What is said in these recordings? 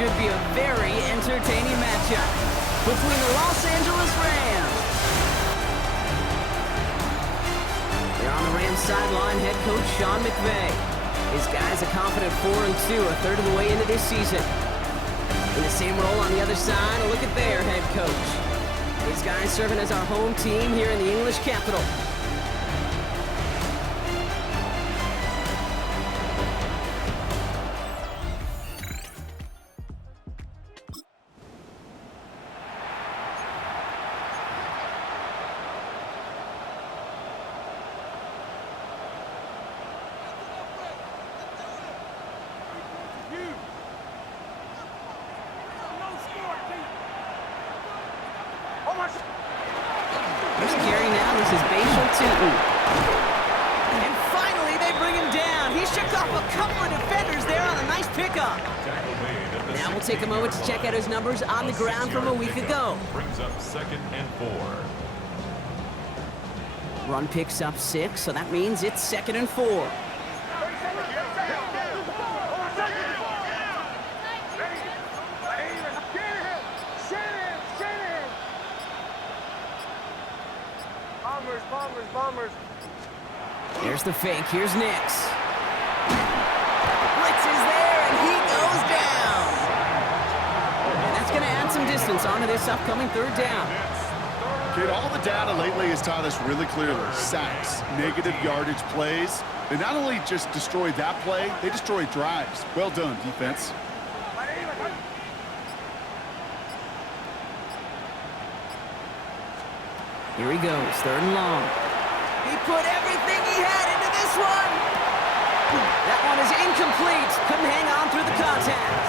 should be a very entertaining matchup between the Los Angeles Rams. They're on the Rams sideline, head coach Sean McVay. His guys a confident 4-2, a third of the way into this season. In the same role on the other side, a look at their head coach. His guys serving as our home team here in the English capital. First carry now, this is B.Tuten. And finally, they bring him down. He shook off a couple of defenders there on a nice pickup. Now we'll take a moment to check out his numbers on the ground from a week ago. Brings up 2nd and 4. Run picks up 6, so that means it's 2nd and 4. Bombers. Here's the fake. Here's Nix. Blitz is there, and he goes down. And that's going to add some distance onto this upcoming 3rd down. Kid, all the data lately has taught us really clearly. Sacks, negative yardage plays. They not only just destroy that play, they destroy drives. Well done, defense. Here he goes, 3rd and long. He put everything he had into this one. That one is incomplete. Couldn't hang on through the contact.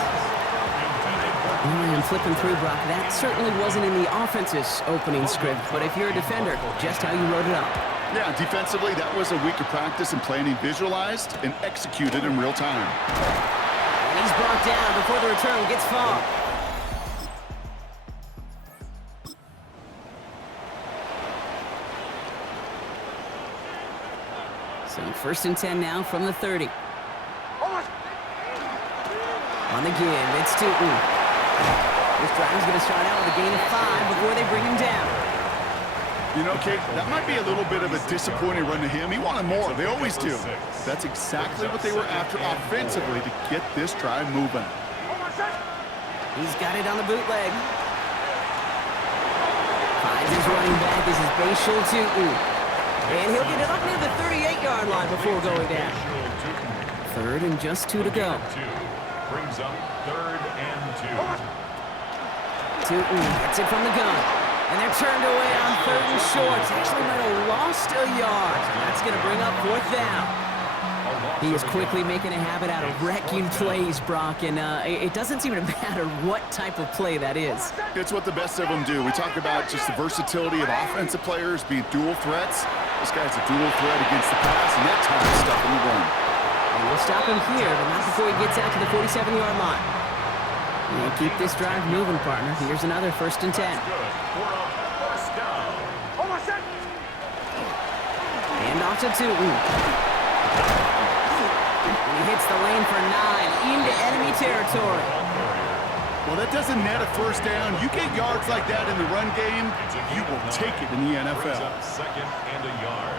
And flipping through, Brock, that certainly wasn't in the offense's opening script, but if you're a defender, just how you wrote it up. Yeah, defensively, that was a week of practice and planning visualized and executed in real time. And he's brought down before the return gets far. So 1st and 10 now from the 30. On the give, it's Tuten. This drive's going to start out with a gain of 5 before they bring him down. You know, Kate, that might be a little bit of a disappointing run to him. He wanted more. They always do. That's exactly what they were after offensively to get this drive moving. He's got it on the bootleg. Finds his running back. This is B.Tuten. And he'll get it up near the 38-yard line before going down. 3rd and just 2 to go. Brings up 3rd and 2. Tuten gets it from the gun. And they're turned away on 3rd and short. Actually might have lost a yard. That's going to bring up 4th down. He is quickly making a habit out of wrecking plays, Brock, and it doesn't seem to matter what type of play that is. It's what the best of them do. We talk about just the versatility of offensive players being dual threats. This guy's a dual threat against the pass, and that time is stuff in the run. And we'll stop him here, but not before he gets out to the 47-yard line. And keep this drive moving, partner. Here's another 1st and 10. And off to Tuten. And he hits the lane for 9 into enemy territory. Well, that doesn't net a 1st down. You get yards like that in the run game, you will take it in the NFL. 2nd and a yard.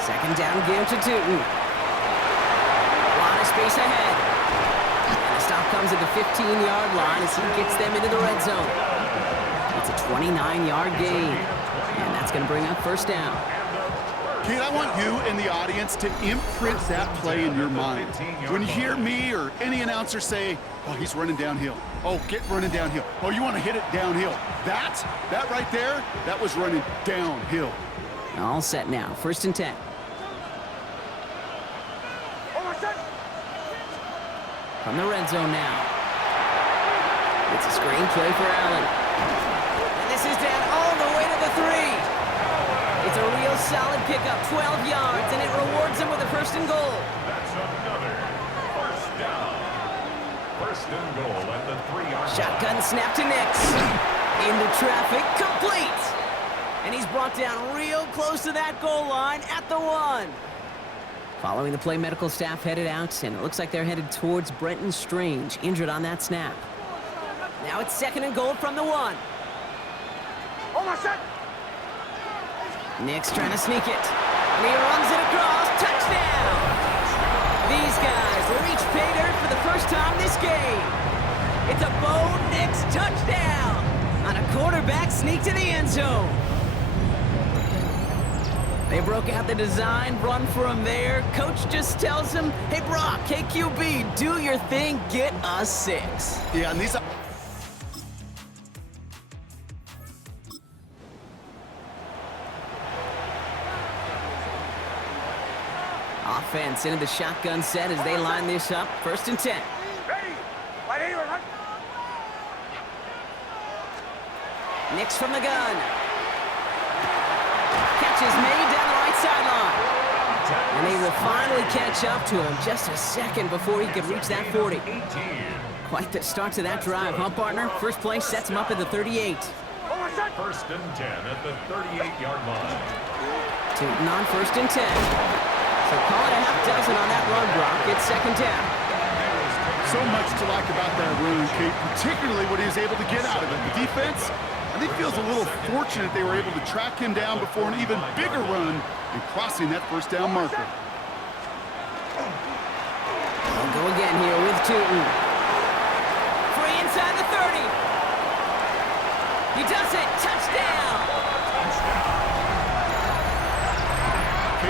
2nd down give to Tuten. A lot of space ahead. And the stop comes at the 15-yard line as he gets them into the red zone. It's a 29-yard gain. And that's going to bring up 1st down. Kid, I want you and the audience to imprint that play in your mind. When you hear me or any announcer say, oh, he's running downhill. Oh, get running downhill. Oh, you want to hit it downhill. That right there, that was running downhill. All set now. 1st and 10. From the red zone now. It's a screen play for Allen. And this is down all the way to the 3. It's a real solid pickup, 12 yards, and it rewards him with a 1st and goal. That's another 1st down. 1st and goal at the 3-yard line. Shotgun snap to Nix. Into traffic, complete. And he's brought down real close to that goal line at the 1. Following the play, medical staff headed out, and it looks like they're headed towards Brenton Strange, injured on that snap. Now it's 2nd and goal from the 1. Nix trying to sneak it. And he runs it across. Touchdown! These guys will each pay dirt for the first time this game. It's a B.Nix touchdown on a quarterback sneak to the end zone. They broke out the design run for him there. Coach just tells him, hey, Brock, hey, QB, do your thing, get us 6. Yeah, and these... Offense into the shotgun set as they line this up. 1st and 10. Nix from the gun. Catch is made down the right sideline. And they will finally catch up to him just a second before he could reach that 40. Quite the start to that drive, huh, partner? First play sets him up at the 38. 1st and 10 at the 38-yard line. Tuten on 1st and 10. So call it a half dozen on that run, Brock. It's 2nd down. So much to like about that run, Kate, particularly what he was able to get out of it. The defense, I think, feels a little fortunate they were able to track him down before an even bigger run and crossing that 1st down marker. They'll go again here with Tuten. Free inside the 30. He does it. Touchdown!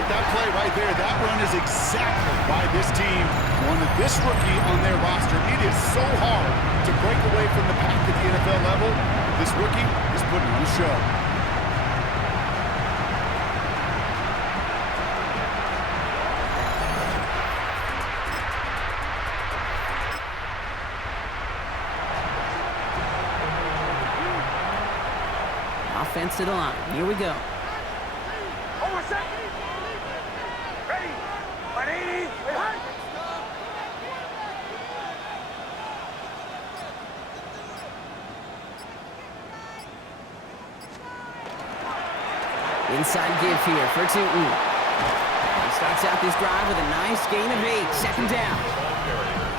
That play right there, that run is exactly why this team wanted this rookie on their roster. It is so hard to break away from the pack at the NFL level. This rookie is putting on a show. Offense to the line. Here we go. Inside give here for Tuten. He starts out this drive with a nice gain of 8. 2nd down.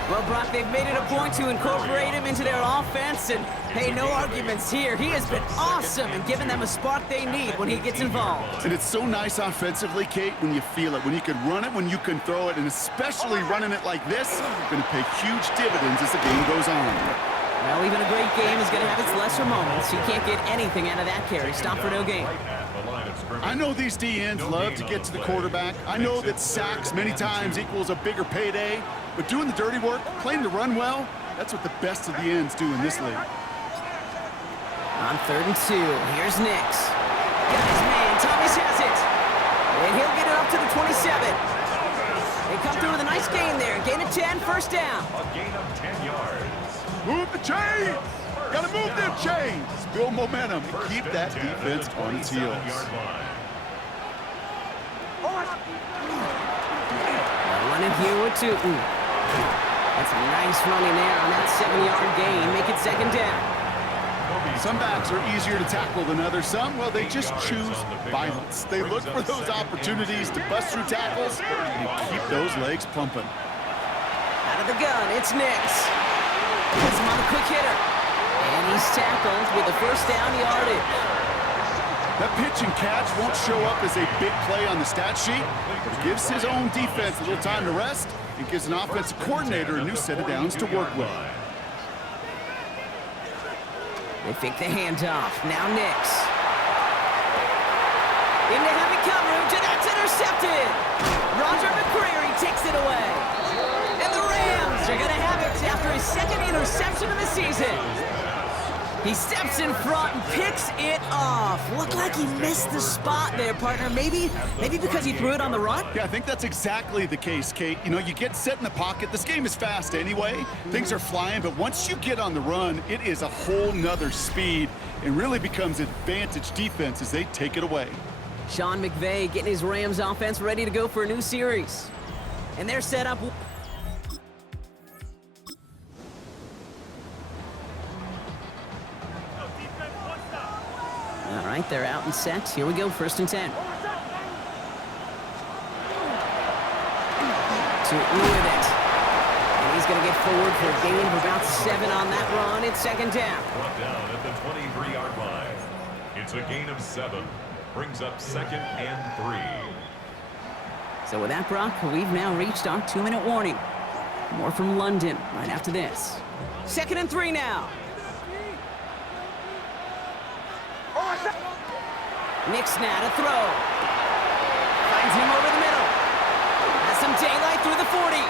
Well, Brock, they've made it a point to incorporate him into their offense, and hey, no arguments here. He has been awesome and giving them a spark they need when he gets involved. And it's so nice offensively, Kate, when you feel it, when you can run it, when you can throw it, and especially running it like this, going to pay huge dividends as the game goes on. Well, even a great game is going to have its lesser moments. You can't get anything out of that carry. Stop for no gain. I know these DNs love to get to the quarterback. I know that sacks many times equals a bigger payday, but doing the dirty work, playing to run well, that's what the best of the ends do in this league. On 3rd and 2, here's Nix. Got his man, Thomas has it. And he'll get it up to the 27. They come through with a nice gain there. Gain of 10, 1st down. A gain of 10 yards. Move the chains! Gotta move them chains! Build momentum and keep that defense on its heels. Running here with Tuten. That's a nice running there on that 7-yard gain. Make it 2nd down. Some backs are easier to tackle than others. Some, well, they just choose violence. They look for those opportunities to bust through tackles and keep those legs pumping. Out of the gun, it's Nix. Puts him on a quick hitter. And he's tackled with the 1st down yardage. That pitch and catch won't show up as a big play on the stat sheet, but it gives his own defense a little time to rest and gives an offensive coordinator a new set of downs to work with. They fake the handoff. Now Nix. Into heavy coverage, and that's intercepted. Roger McCreary takes it away. And the Rams are going to have it after his 2nd interception of the season. He steps in front and picks it off. Looked like he missed the spot there, partner. Maybe because he threw it on the run? Yeah, I think that's exactly the case, Kate. You know, you get set in the pocket. This game is fast anyway. Things are flying, but once you get on the run, it is a whole nother speed and really becomes advantage defense as they take it away. Sean McVay getting his Rams offense ready to go for a new series. And they're set up. All right, they're out and set. Here we go, 1st and 10. Tuten with it. And he's going to get forward for a gain of about 7 on that run. It's second down. Brought down at the 23-yard line. It's a gain of 7. Brings up 2nd and 3. So with that, Brock, we've now reached our 2-minute warning. More from London right after this. 2nd and 3 now. Nix now to throw. Finds him over the middle. Has some daylight through the 40.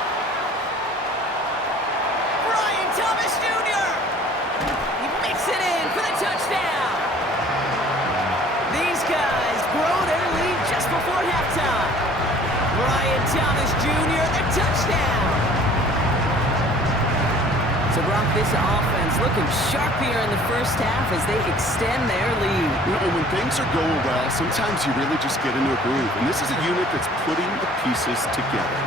B.Thomas Jr. He makes it in for the touchdown. These guys grow their lead just before halftime. B.Thomas Jr., the touchdown. So Brock, this offense looking sharp here in the first half as they extend their lead. You know, when things are going well, sometimes you really just get into a groove. And this is a unit that's putting the pieces together.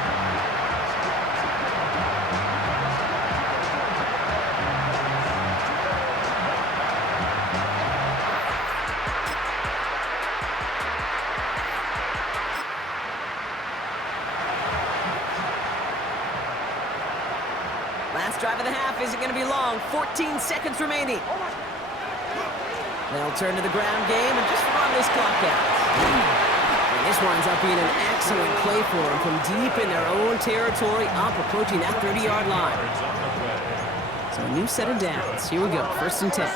Last drive of the half isn't going to be long. 14 seconds remaining. They'll turn to the ground game and just run this clock out. And this winds up being an excellent play for them from deep in their own territory, up approaching that 30-yard line. So a new set of downs. Here we go, 1st and 10.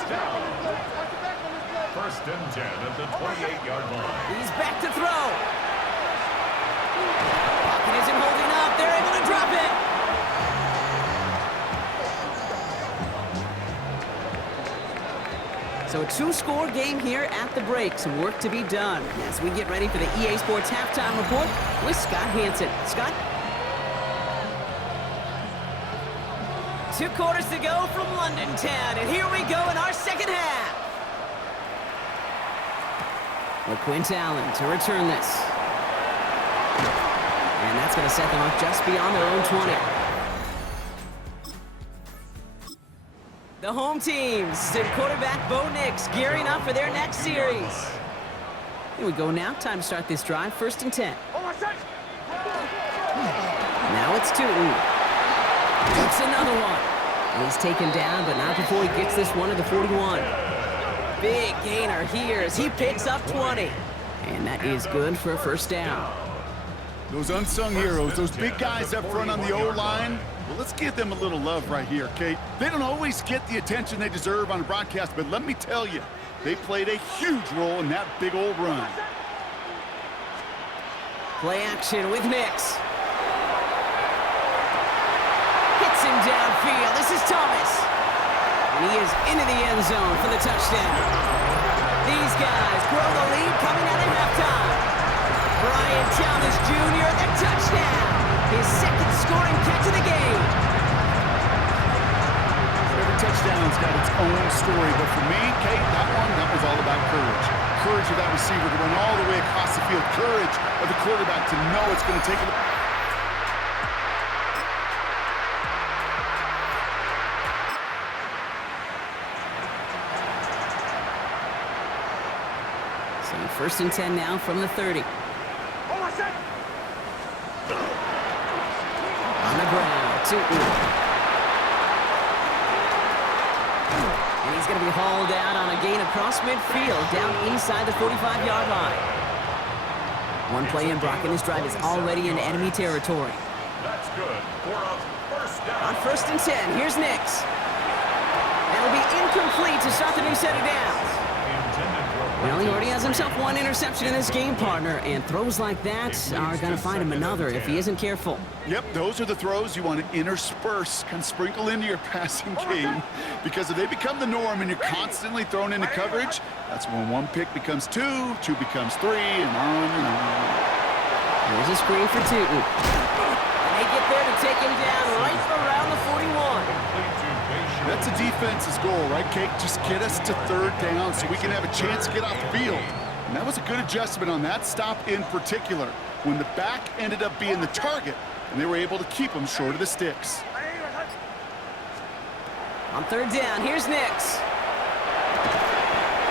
1st and 10 at the 28-yard line. He's back to throw. Pocket isn't holding up. They're able to drop it. So a 2-score game here at the break. Some work to be done as we get ready for the EA Sports Halftime Report with Scott Hansen. Scott? 2 quarters to go from London Town, and here we go in our second half. LeQuint Allen to return this. And that's going to set them up just beyond their own 20. The home teams and quarterback B.Nix gearing up for their next series. Here we go now. Time to start this drive. 1st and 10. Now it's Tuten. That's another one. And he's taken down, but not before he gets this one to the 41. Big gainer here as he picks up 20. And that is good for a 1st down. Those unsung heroes, those big guys up front on the O-line, well, let's give them a little love right here, Kate. They don't always get the attention they deserve on a broadcast, but let me tell you, they played a huge role in that big old run. Play action with Nix. Hits him downfield. This is Thomas. And he is into the end zone for the touchdown. These guys grow the lead coming out of halftime. B.Thomas Jr., the touchdown. His 2nd scoring catch of the game. Every touchdown's got its own story, but for me, Kate, that was all about courage. Courage of that receiver to run all the way across the field. Courage of the quarterback to know it's going to take it. So 1st and 10 now from the 30. On the ground, Tuten. And he's going to be hauled out on a gain across midfield, down inside the 45-yard line. One play in, Brock, and this drive is already in enemy territory. That's good for a 1st down. On 1st and 10, here's Nix. That'll be incomplete to start the new set of downs. Well, he already has himself 1 interception in this game, partner, and throws like that are going to find him another if he isn't careful. Yep, those are the throws you want to intersperse, kind of sprinkle into your passing game, because if they become the norm and you're constantly thrown into coverage, that's when 1 pick becomes 2, 2 becomes 3, and on and on. Here's a screen for Tuten. And they get there to take him down right around the 41. That's a defense's goal, right, Kate? Just get us to 3rd down so we can have a chance to get off the field. And that was a good adjustment on that stop in particular, when the back ended up being the target, and they were able to keep him short of the sticks. On 3rd down, here's Nix.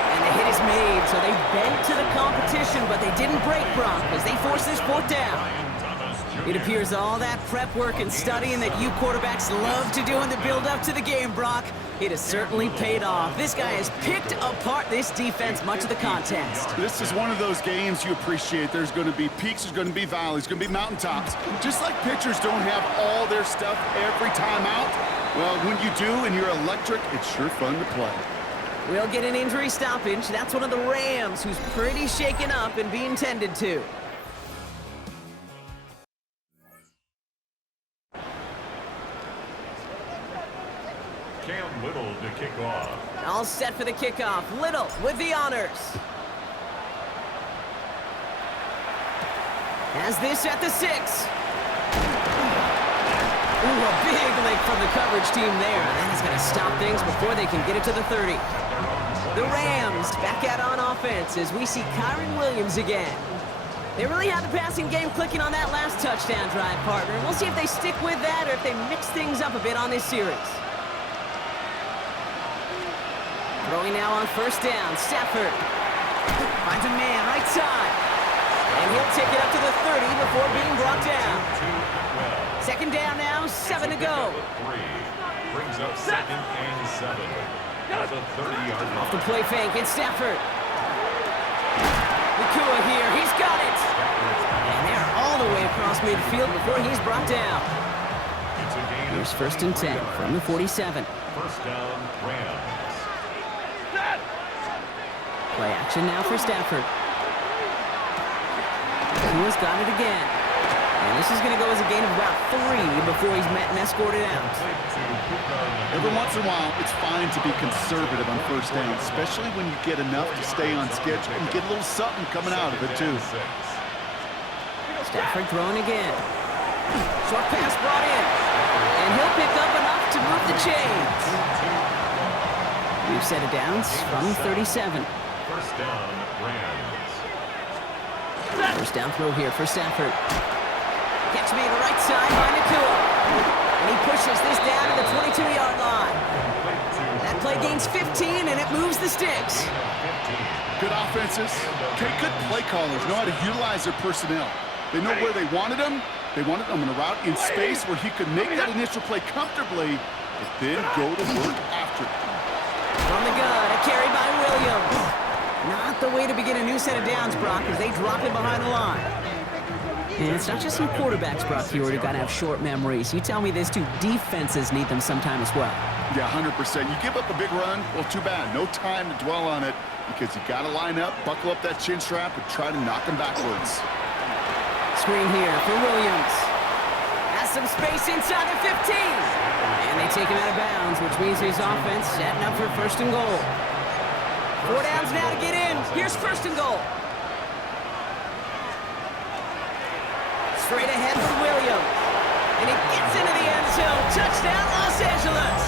And the hit is made, so they bent to the competition, but they didn't break, Brock, as they force this 4th down. It appears all that prep work and studying that you quarterbacks love to do in the build-up to the game, Brock, it has certainly paid off. This guy has picked apart this defense much of the contest. This is one of those games you appreciate. There's going to be peaks, there's going to be valleys, there's going to be mountaintops. Just like pitchers don't have all their stuff every time out, well, when you do and you're electric, it's sure fun to play. We'll get an injury stoppage. That's one of the Rams who's pretty shaken up and being tended to. Little to kick off. All set for the kickoff. Little with the honors. Has this at the 6. Ooh, a big lick from the coverage team there. That is going to stop things before they can get it to the 30. The Rams back out on offense as we see Kyren Williams again. They really had the passing game clicking on that last touchdown drive, partner. We'll see if they stick with that or if they mix things up a bit on this series. Throwing now on first down, Stafford finds a man right side, and he'll take it up to the 30 before being brought down. Second down now, 7 to go. Brings up 2nd and 7 at the 30-yard line. Off the play fake, it's Stafford. Nacua here, he's got it. And they're all the way across midfield before he's brought down. Here's 1st and 10 from the 47. First down, Rams. Play action now for Stafford. Nacua's got it again. And this is going to go as a gain of about 3 before he's met and escorted out. Every once in a while, it's fine to be conservative on first down, especially when you get enough to stay on schedule and get a little something coming out of it, too. Stafford throwing again. Short pass brought in. And he'll pick up enough to move the chains. We've set it down from 37. First down, Rams. First down throw here for Stafford. Gets me to the right side by Nacua. And he pushes this down to the 22-yard line. That play gains 15, and it moves the sticks. Good offenses. Okay, good play callers know how to utilize their personnel. They know where they wanted him. They wanted him in a route in space where he could make that initial play comfortably, but then go to work after it. From the gun, a carry by Williams. Not the way to begin a new set of downs, Brock, as they drop it behind the line. And it's not just some quarterbacks, Brock, you already got to have short memories. You tell me this too, defenses need them sometime as well. Yeah, 100%. You give up a big run, well, too bad. No time to dwell on it because you got to line up, buckle up that chin strap, and try to knock them backwards. Screen here for Williams. Has some space inside the 15. And they take him out of bounds, which means his offense setting up for 1st and goal. 4 downs now to get in. Here's 1st and goal. Straight ahead for Williams. And he gets into the end zone. Touchdown, Los Angeles.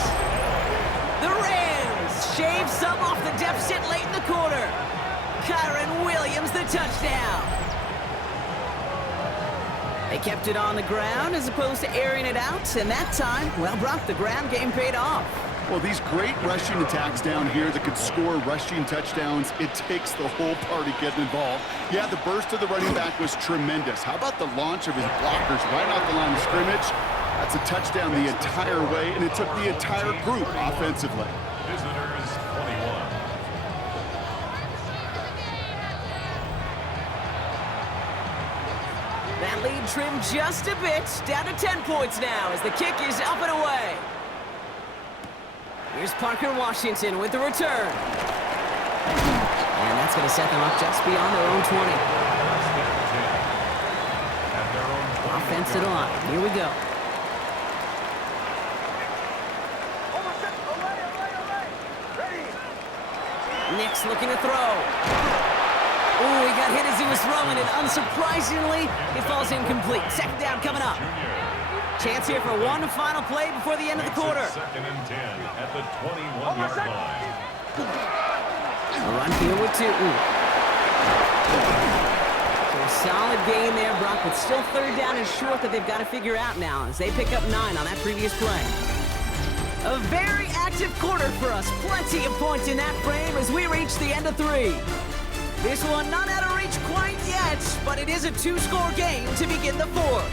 The Rams shave some off the deficit late in the quarter. Kyren Williams, the touchdown. They kept it on the ground as opposed to airing it out. And that time, well, Brock, the ground game paid off. Well, these great rushing attacks down here that could score rushing touchdowns, it takes the whole party getting involved. Yeah, the burst of the running back was tremendous. How about the launch of his blockers right off the line of scrimmage? That's a touchdown the entire way, and it took the entire group offensively. Visitors 21. That lead trimmed just a bit, down to 10 points now as the kick is up and away. Here's Parker Washington with the return. And that's going to set them up just beyond their own 20. Offense to the line. Here we go. Nix looking to throw. Ooh, he got hit as he was throwing it. Unsurprisingly, it falls incomplete. Second down coming up. Chance here for one final play before the end of the quarter. 2nd and 10 at the 21-yard line. A run here with Tuten. So a solid gain there, Brock, but still 3rd down and short that they've got to figure out now as they pick up 9 on that previous play. A very active quarter for us. Plenty of points in that frame as we reach the end of 3. This one not out of reach quite yet, but it is a 2-score game to begin the 4th.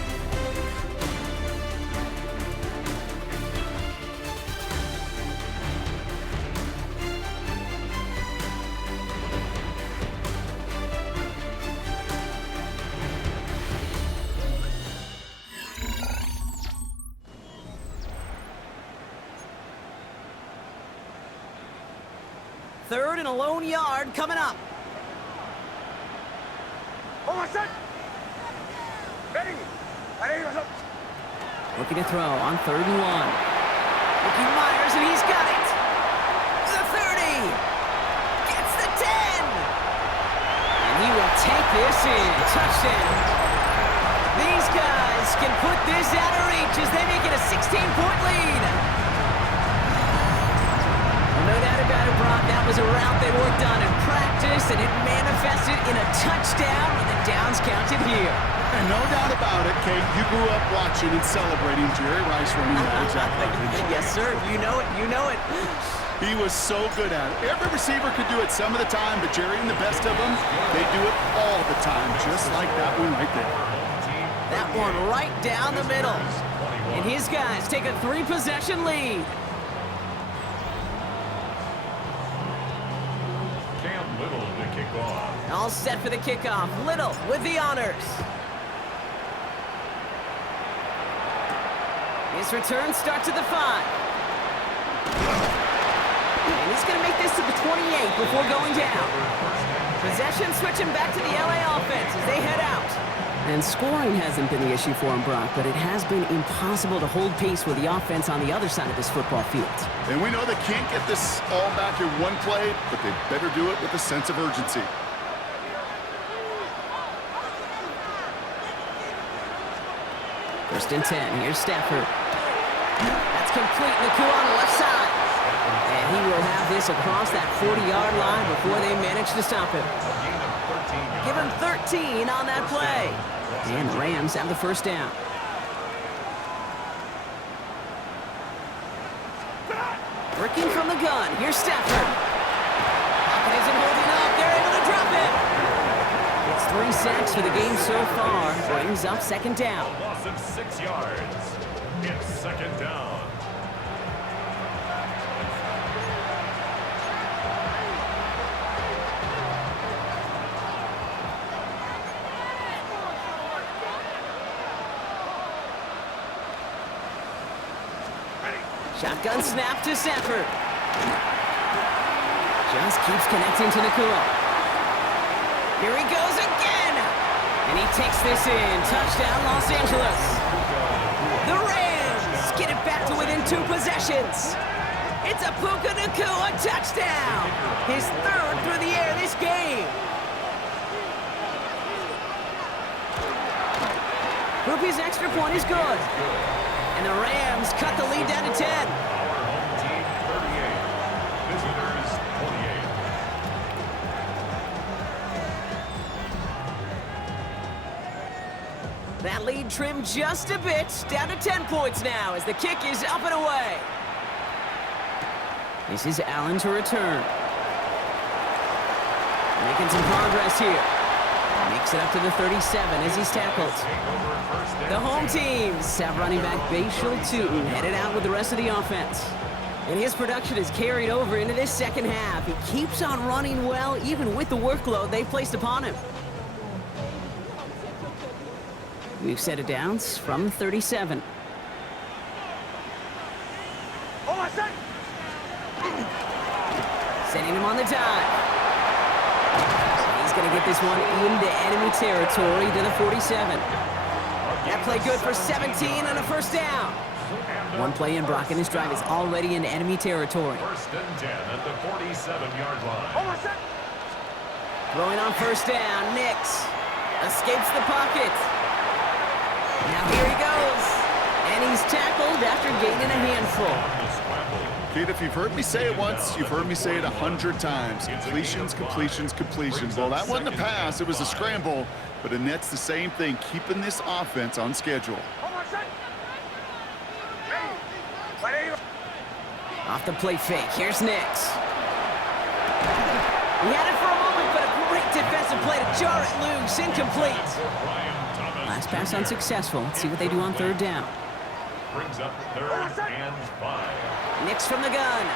3rd and a lone yard coming up. Looking to throw on 3rd and 1. Looking Myers, and he's got it. The 30. Gets the 10. And he will take this in. Touchdown. These guys can put this out of reach as they make it a 16-point lead. Well, no doubt about it, Brock. That was a route they worked on in practice, and it manifested in a touchdown when the downs counted here. And no doubt about it, Kate, you grew up watching and celebrating Jerry Rice running that exact play. Yes, sir. You know it. You know it. He was so good at it. Every receiver could do it some of the time, but Jerry and the best of them, they do it all the time, just like that one right there. That one right down the middle. And his guys take a 3-possession lead. Cam Little to kick off. All set for the kickoff. Little with the honors. His return starts at the 5. And he's going to make this to the 28 before going down. Possession switching back to the LA offense as they head out. And scoring hasn't been the issue for him, Brock, but it has been impossible to hold pace with the offense on the other side of this football field. And we know they can't get this all back in one play, but they better do it with a sense of urgency. First and 10. Here's Stafford. That's complete. Nacua on the left side. And he will have this across that 40-yard line before they manage to stop him. Give him 13 on that play. And the Rams have the first down. Working from the gun. Here's Stafford. Pocket isn't holding up. They're able to drop it. It's 3 sacks for the game so far. Brings up second down. A loss of 6 yards. It's second down. Shotgun snap to Stafford. Just keeps connecting to Nacua. Here he goes again. And he takes this in. Touchdown, Los Angeles. The Rams get it back to within 2 possessions. It's a Puka Nacua touchdown. His 3rd through the air this game. Ruby's extra point is good. And the Rams cut the lead down to 10. Our home team 38. Visitors 28. That lead trimmed just a bit, down to 10 points now as the kick is up and away. This is Allen to return. Making some progress here. Makes it up to the 37 as he's tackled. The home teams have running back B.Tuten headed out with the rest of the offense. And his production is carried over into this second half. He keeps on running well, even with the workload they've placed upon him. We've set it down from 37. Sending him on the dive. He's going to get this one into enemy territory to the 47. That play good for 17 and a first down. One play in, Brock, and his drive is already into enemy territory. First and 10 at the 47-yard line. Throwing on first down, Nix escapes the pocket. Now here he goes. And he's tackled after gaining a handful. Kate, if you've heard me say it once, you've heard me say it 100 times. Completions, completions, completions. Well, that wasn't a pass. It was a scramble. But Annette's the same thing, keeping this offense on schedule. Off the play fake. Here's Nix. He had it for a moment, but a great defensive play to jar it loose. Incomplete. Last pass unsuccessful. Let's see what they do on third down. Brings up 3rd and 5. Nix from the gun.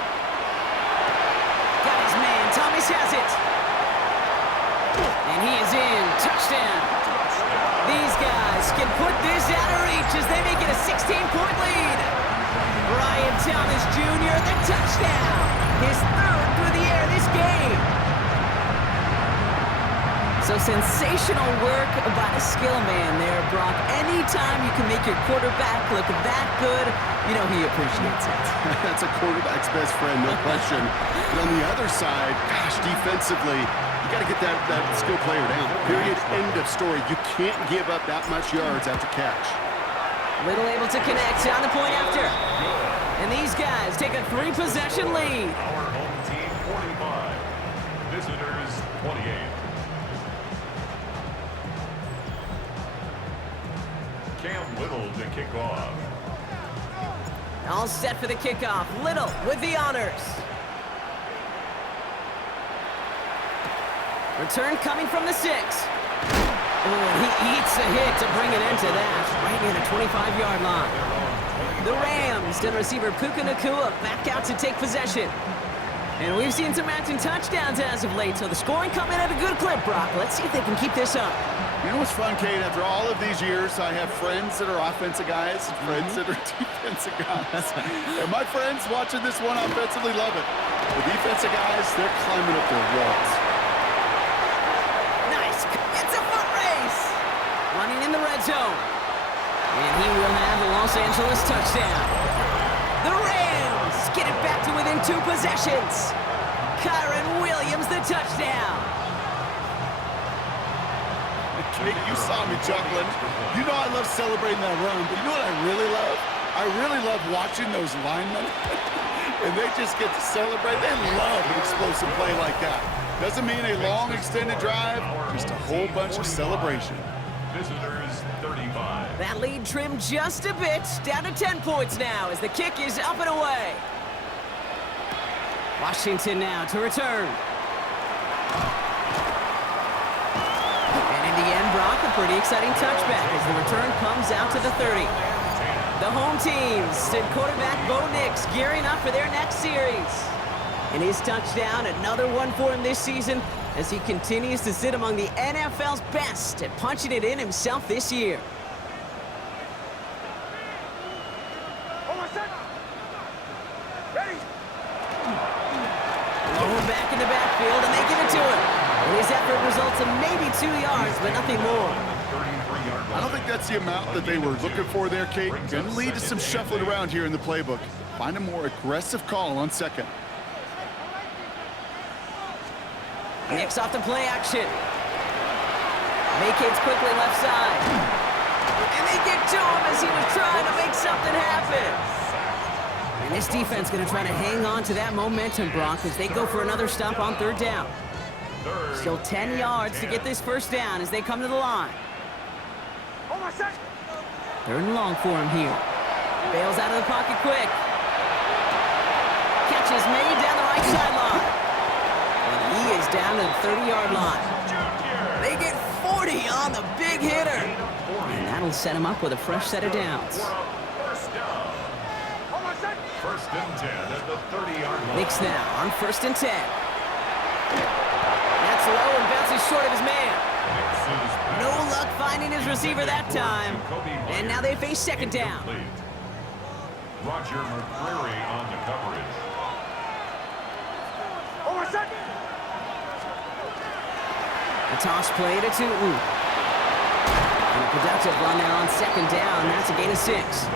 Got his man. Thomas has it. And he is in. Touchdown. These guys can put this out of reach as they make it a 16-point lead. Brian B.Thomas Jr., the touchdown! His third through the air this game. So sensational work by the skill man there, Brock. Anytime you can make your quarterback look that good, you know he appreciates it. That's a quarterback's best friend, no question. But on the other side, gosh, defensively, you got to get that skill player down. Period, end of story. You can't give up that much yards after catch. Little able to connect on the point after. And these guys take a 3-possession lead. Our home team 45, visitors 28. Cam Little to kick off. All set for the kickoff. Little with the honors. Return coming from the 6. Oh, and he eats the hit to bring it into that. Right near the 25-yard line. The Rams and receiver Puka Nacua back out to take possession. And we've seen some matching touchdowns as of late, so the scoring coming at a good clip, Brock. Let's see if they can keep this up. You know what's fun, Kate? After all of these years, I have friends that are offensive guys and friends that are defensive guys. And my friends watching this one offensively love it. The defensive guys, they're climbing up their walls. Nice. It's a foot race. Running in the red zone. And he will have the Los Angeles touchdown. The Rams get it back to within 2 possessions. Kyron Williams, the touchdown. Kate, you saw me chuckling. You know I love celebrating that run, but you know what I really love? I really love watching those linemen. And they just get to celebrate. They love an explosive play like that. Doesn't mean a long extended drive, just a whole bunch of celebration. Visitors 35. That lead trimmed just a bit, down to 10 points now as the kick is up and away. Washington now to return. And in the end, Brock, a pretty exciting touchback as the return comes out to the 30. The home teams and quarterback B.Nix gearing up for their next series. And his touchdown, another one for him this season, as he continues to sit among the NFL's best at punching it in himself this year. Low back in the backfield, and they give it to him. And his effort results in maybe 2 yards, but nothing more. I don't think that's the amount that they were looking for there, Kate. Going to lead to some shuffling around here in the playbook. Find a more aggressive call on second. Nix off the play action. Vacates quickly left side. And they get to him as he was trying to make something happen. And this defense going to try to hang on to that momentum, Brock, as they go for another stop on 3rd down. Still 10 yards to get this first down as they come to the line. 3rd and long for him here. Bails out of the pocket quick. Catch is made down the right sideline. And he is down to the 30-yard line. They get 40 on the big hitter. And that'll set him up with a fresh set of downs. First and 10 at the 30-yard line. Nix now on 1st and 10. That's low and bounces short of his man. No luck finding his receiver that time. And now they face 2nd down. Roger McCreary on the coverage. A toss play to Tuten. And a productive run there on 2nd down. That's a gain of 6.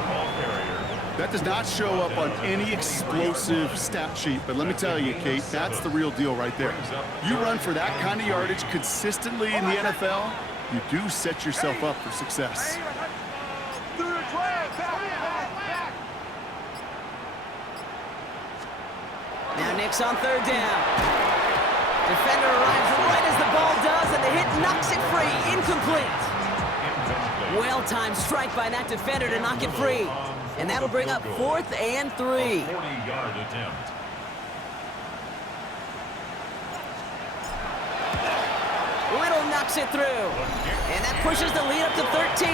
That does not show up on any explosive stat sheet, but let me tell you, Kate, that's the real deal right there. You run for that kind of yardage consistently in the NFL, you do set yourself up for success. Now Nix on 3rd down. Defender arrives right as the ball does, and the hit knocks it free. Incomplete. Well-timed strike by that defender to knock it free. And that'll bring up 4th and 3. 40-yard attempt. Little knocks it through. And that pushes the lead up to 13.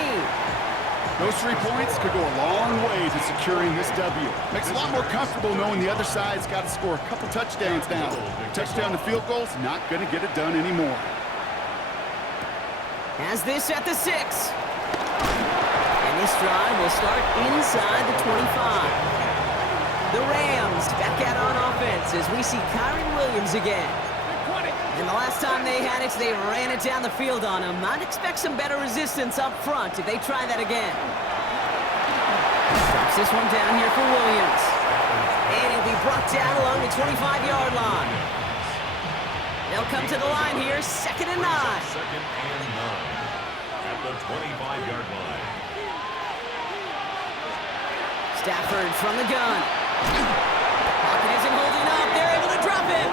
Those 3 points could go a long way to securing this W. Makes it a lot more comfortable knowing the other side's got to score a couple touchdowns now. Touchdown to field goals, not going to get it done anymore. Has this at the 6. And this drive will start inside the 25. The Rams back out on offense as we see Kyron Williams again. And the last time they had it, they ran it down the field on him. I'd expect some better resistance up front if they try that again. Drops this one down here for Williams. And he'll be brought down along the 25-yard line. They'll come to the line here, 2nd and 9. 2nd and 9 at the 25-yard line. Stafford from the gun. Pocket isn't holding up. They're able to drop it.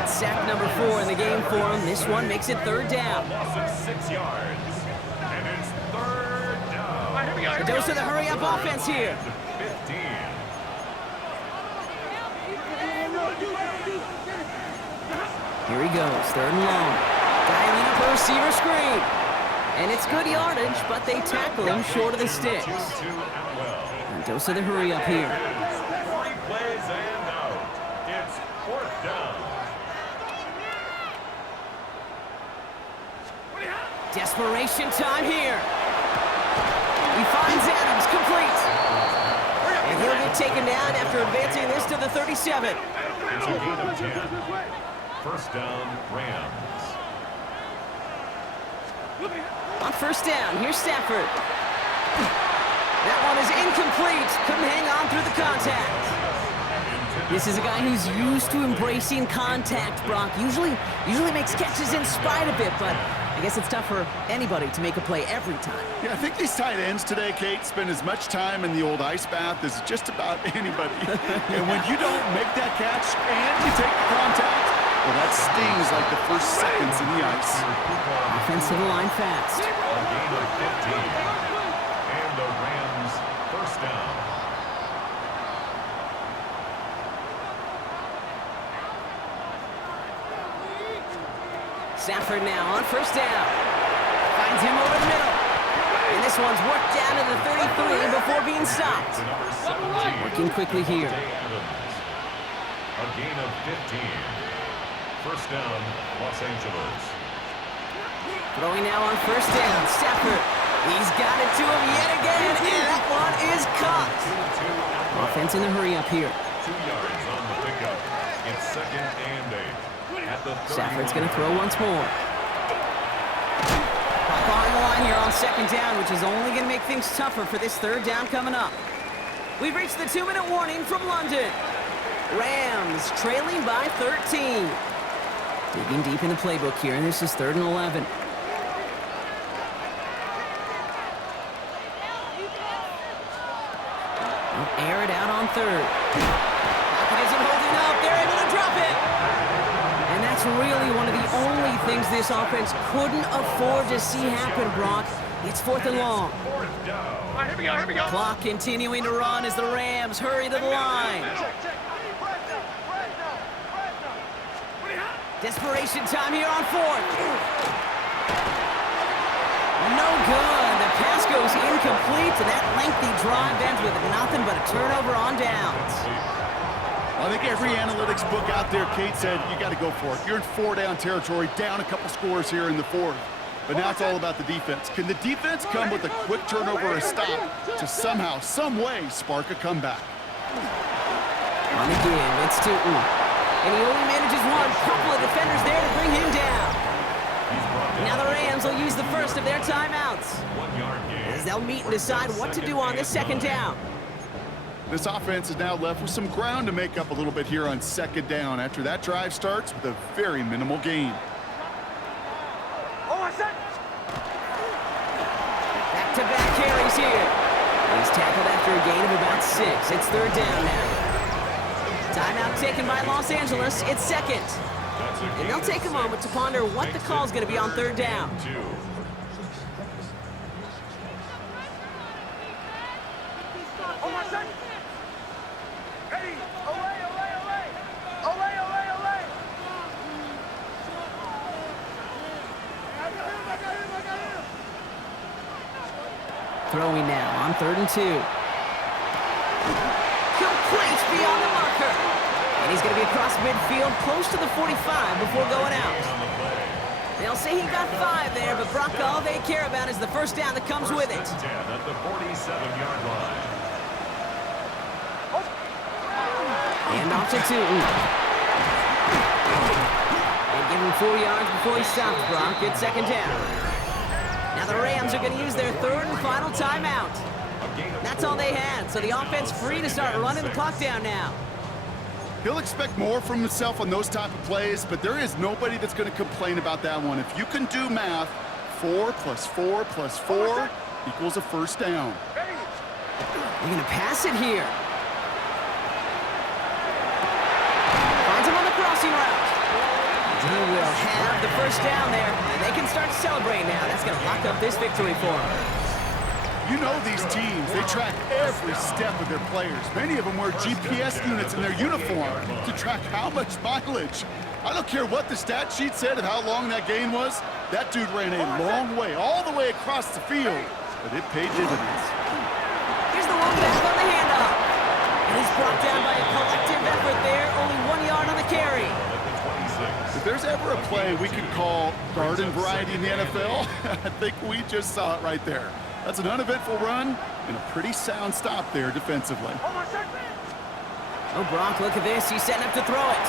It's sack number 4 in the game for him. This one makes it 3rd down. Loss of 6 yards. And it's 3rd down. A dose of the hurry-up offense here. 15. Here he goes, 3rd and long. Dialing up a receiver screen. And it's good yardage, but they tackle him short of the sticks. A dose of the hurry-up here. 3 plays and out. It's 4th down. Desperation time here. He finds Adams, complete. And he'll get taken down after advancing this to the 37. It's a gain of 10. 1st down, Rams. On 1st down, here's Stafford. That one is incomplete. Couldn't hang on through the contact. This is a guy who's used to embracing contact, Brock. Usually makes catches in spite of it, but I guess it's tough for anybody to make a play every time. Yeah, I think these tight ends today, Kate, spend as much time in the old ice bath as just about anybody. And when you don't make that catch and you take the contact, well, that stings like the first seconds in the ice. Offensive line fast. A gain of 15. And the Rams 1st down. Stafford now on 1st down. Finds him over the middle. And this one's worked down to the 33 before being stopped. Working quickly here. A gain of 15. 1st down, Los Angeles. Throwing now on 1st down. Stafford. He's got it to him yet again, and that one is caught. Offense in the hurry up here. 2 yards on the pickup. It's 2nd and 8. At the Stafford's going to throw once more. Pop on the line here on 2nd down, which is only going to make things tougher for this 3rd down coming up. We've reached the 2-minute warning from London. Rams trailing by 13. Digging deep in the playbook here, and this is 3rd and 11. They'll air it out on 3rd. Pocket isn't holding up. They're able to drop it. And that's really one of the only things this offense couldn't afford to see happen, Brock. It's 4th and long. 4th down. All right, here we go. Clock continuing to run as the Rams hurry to the line. Desperation time here on 4th. No good. The pass goes incomplete, and that lengthy drive ends with nothing but a turnover on downs. I think every analytics book out there, Kate, said you got to go for it. You're in 4-down territory, down a couple scores here in the 4th. But now it's all about the defense. Can the defense come with a quick turnover or a stop to somehow, some way, spark a comeback? On again, it's B.Tuten. And he only manages one. Couple of defenders there to bring him down. Now the Rams will use the first of their timeouts 1 yard gain. as they'll meet and decide what to do on this 2nd down. This offense is now left with some ground to make up a little bit here on 2nd down after that drive starts with a very minimal gain. Back-to-back carries here. He's tackled after a gain of about 6. It's 3rd down now. Timeout taken by Los Angeles. It's 2nd. And they'll take a moment to ponder what the call is going to be on 3rd down. 2. Throwing now on 3rd and 2. Complete beyond the marker. And he's going to be across midfield, close to the 45 before going out. They'll say he got 5 there, but Brock, all they care about is the 1st down that comes with it. 10 at the 47-yard line. And off to Tuten. And give him 4 yards before he stops, Brock. Good second down. Now the Rams are going to use their third and final timeout. That's all they had, so the offense free to start running the clock down now. He'll expect more from himself on those type of plays, but there is nobody that's going to complain about that one. If you can do math, 4 + 4 + 4 equals a first down. They're going to pass it here. Finds him on the crossing route. He will have the first down there, and they can start celebrating now. That's going to lock up this victory for them. You know these teams, they track every step of their players. Many of them wear GPS units in their uniform to track how much mileage. I don't care what the stat sheet said of how long that gain was. That dude ran a long way, all the way across the field, but it paid dividends. Here's the one back on the handoff. And he's brought down by a collective effort there, only 1 yard on the carry. If there's ever a play we could call garden variety in the NFL, I think we just saw it right there. That's an uneventful run and a pretty sound stop there defensively. Oh, Brock, look at this. He's setting up to throw it.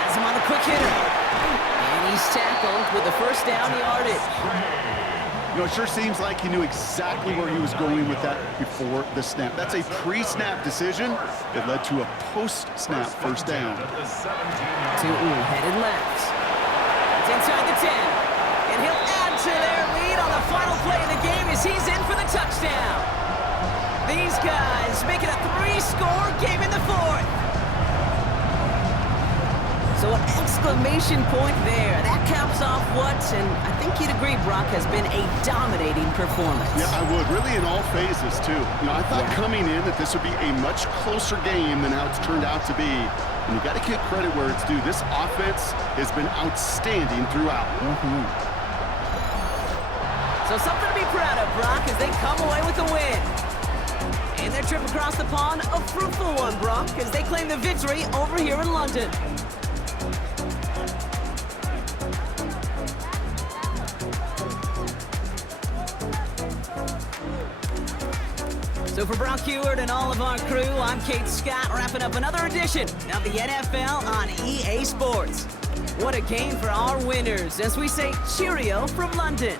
Has him on the quick hitter. And he's tackled with the first down yardage. You know, it sure seems like he knew exactly where he was going with that before the snap. That's a pre-snap decision that led to a post-snap first down. Tuten headed left. It's inside the 10. And he'll add to their lead on the final play of the game as he's in for the touchdown. These guys make it a 3-score game in the fourth. So an exclamation point there. That caps off what, and I think you'd agree, Brock, has been a dominating performance. Yeah, I would. Really in all phases, too. You know, I thought coming in that this would be a much closer game than how it's turned out to be. And you got to give credit where it's due. This offense has been outstanding throughout. So something to be proud of, Brock, as they come away with the win. And their trip across the pond, a fruitful one, Brock, as they claim the victory over here in London. So for Brock Heward and all of our crew, I'm Kate Scott, wrapping up another edition of the NFL on EA Sports. What a game for our winners, as we say cheerio from London.